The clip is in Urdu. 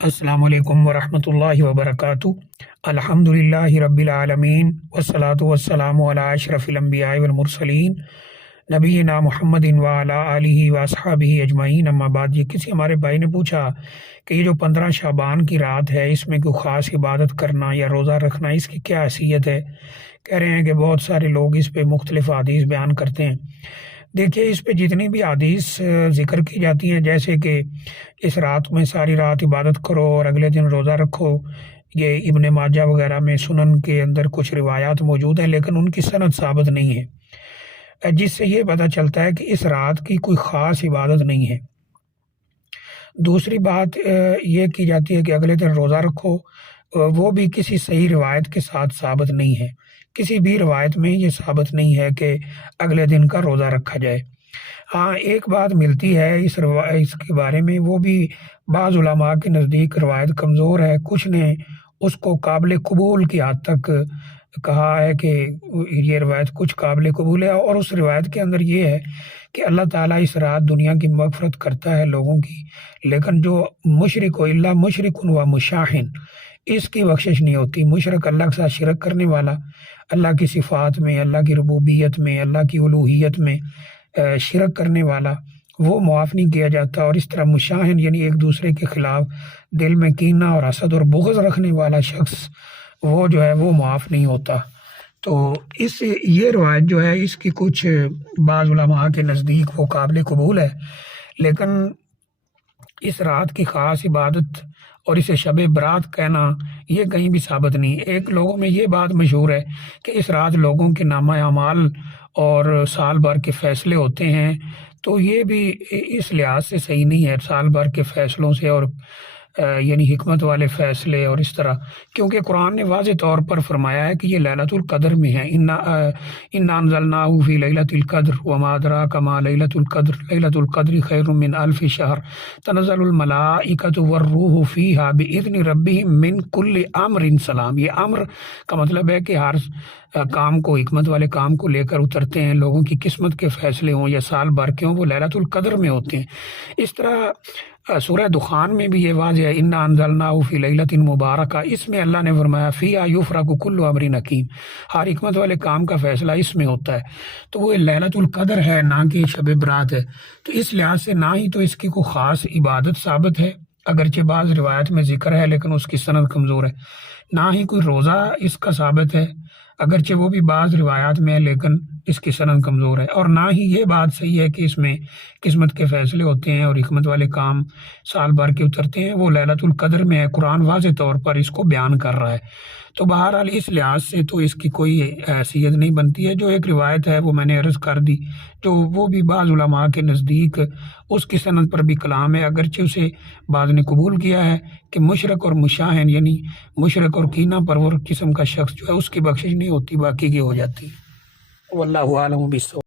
السلام علیکم ورحمۃ اللہ وبرکاتہ۔ الحمد للہ رب العالمین والصلاة والسلام علی اشرف الانبیاء والمرسلین نبینا محمد وعلی آلہ واصحابہ اجمعین، اما بعد۔ یہ کسی ہمارے بھائی نے پوچھا کہ یہ جو 15 شعبان کی رات ہے، اس میں کوئی خاص عبادت کرنا یا روزہ رکھنا، اس کی کیا حیثیت ہے؟ کہہ رہے ہیں کہ بہت سارے لوگ اس پہ مختلف حدیث بیان کرتے ہیں۔ دیکھیے، اس پہ جتنی بھی حدیث ذکر کی جاتی ہیں، جیسے کہ اس رات میں ساری رات عبادت کرو اور اگلے دن روزہ رکھو، یہ ابن ماجہ وغیرہ میں سنن کے اندر کچھ روایات موجود ہیں، لیکن ان کی سند ثابت نہیں ہے، جس سے یہ پتہ چلتا ہے کہ اس رات کی کوئی خاص عبادت نہیں ہے۔ دوسری بات یہ کی جاتی ہے کہ اگلے دن روزہ رکھو، وہ بھی کسی صحیح روایت کے ساتھ ثابت نہیں ہے۔ کسی بھی روایت میں یہ ثابت نہیں ہے کہ اگلے دن کا روزہ رکھا جائے۔ ہاں، ایک بات ملتی ہے اس کے بارے میں، وہ بھی بعض علماء کے نزدیک روایت کمزور ہے، کچھ نے اس کو قابل قبول کی حد تک کہا ہے کہ یہ روایت کچھ قابل قبول ہے، اور اس روایت کے اندر یہ ہے کہ اللہ تعالیٰ اس رات دنیا کی مغفرت کرتا ہے لوگوں کی، لیکن جو مشرک و الا مشرک و مشاہن، اس کی بخشش نہیں ہوتی۔ مشرک، اللہ کے ساتھ شرک کرنے والا، اللہ کی صفات میں، اللہ کی ربوبیت میں، اللہ کی الوہیت میں شرک کرنے والا، وہ معاف نہیں کیا جاتا۔ اور اس طرح مشاہن یعنی ایک دوسرے کے خلاف دل میں کینہ اور حسد اور بغض رکھنے والا شخص، وہ جو ہے وہ معاف نہیں ہوتا۔ تو یہ روایت جو ہے، اس کی کچھ بعض علماء کے نزدیک وہ قابل قبول ہے، لیکن اس رات کی خاص عبادت اور اسے شب برات کہنا، یہ کہیں بھی ثابت نہیں۔ ایک لوگوں میں یہ بات مشہور ہے کہ اس رات لوگوں کے نامہ اعمال اور سال بھر کے فیصلے ہوتے ہیں، تو یہ بھی اس لحاظ سے صحیح نہیں ہے، سال بھر کے فیصلوں سے، اور یعنی حکمت والے فیصلے اور اس طرح، کیونکہ قرآن نے واضح طور پر فرمایا ہے کہ یہ لیلۃ القدر میں ہے۔ انا انزلناہ فی لیلۃ القدر وما ادراک ما لیلۃ القدر لیلۃ القدر خیر من الف شہر تنزل الملائکۃ والروح فیہا باذن ربہم من کل امر سلام۔ یہ امر کا مطلب ہے کہ ہر کام کو، حکمت والے کام کو لے کر اترتے ہیں، لوگوں کی قسمت کے فیصلے ہوں یا سال بھر کے ہوں، وہ لیلۃ القدر میں ہوتے ہیں۔ اس طرح سورہ دخان میں بھی یہ واضح ہے، انا انزلناہ فی لیلۃ مبارکہ، اس میں اللہ نے فرمایا فیہا یفرق کل امر حکیم، ہر حکمت والے کام کا فیصلہ اس میں ہوتا ہے۔ تو وہ لیلۃ القدر ہے، نہ کہ شب برات ہے۔ تو اس لحاظ سے نہ ہی تو اس کی کوئی خاص عبادت ثابت ہے، اگرچہ بعض روایت میں ذکر ہے لیکن اس کی سند کمزور ہے، نہ ہی کوئی روزہ اس کا ثابت ہے، اگرچہ وہ بھی بعض روایات میں ہے لیکن اس کی سند کمزور ہے، اور نہ ہی یہ بات صحیح ہے کہ اس میں قسمت کے فیصلے ہوتے ہیں اور حکمت والے کام سال بھر کے اترتے ہیں۔ وہ لیلۃ القدر میں ہے، قرآن واضح طور پر اس کو بیان کر رہا ہے۔ تو بہرحال اس لحاظ سے تو اس کی کوئی حیثیت نہیں بنتی ہے۔ جو ایک روایت ہے وہ میں نے عرض کر دی، جو وہ بھی بعض علماء کے نزدیک اس کی سند پر بھی کلام ہے، اگرچہ اسے بعض نے قبول کیا ہے کہ مشرک اور مشاہن یعنی مشرک اور کینہ پرور قسم کا شخص جو ہے، اس کی بخشش نہیں ہوتی، باقی کی ہو جاتی۔ واللہ اعلم بالصواب۔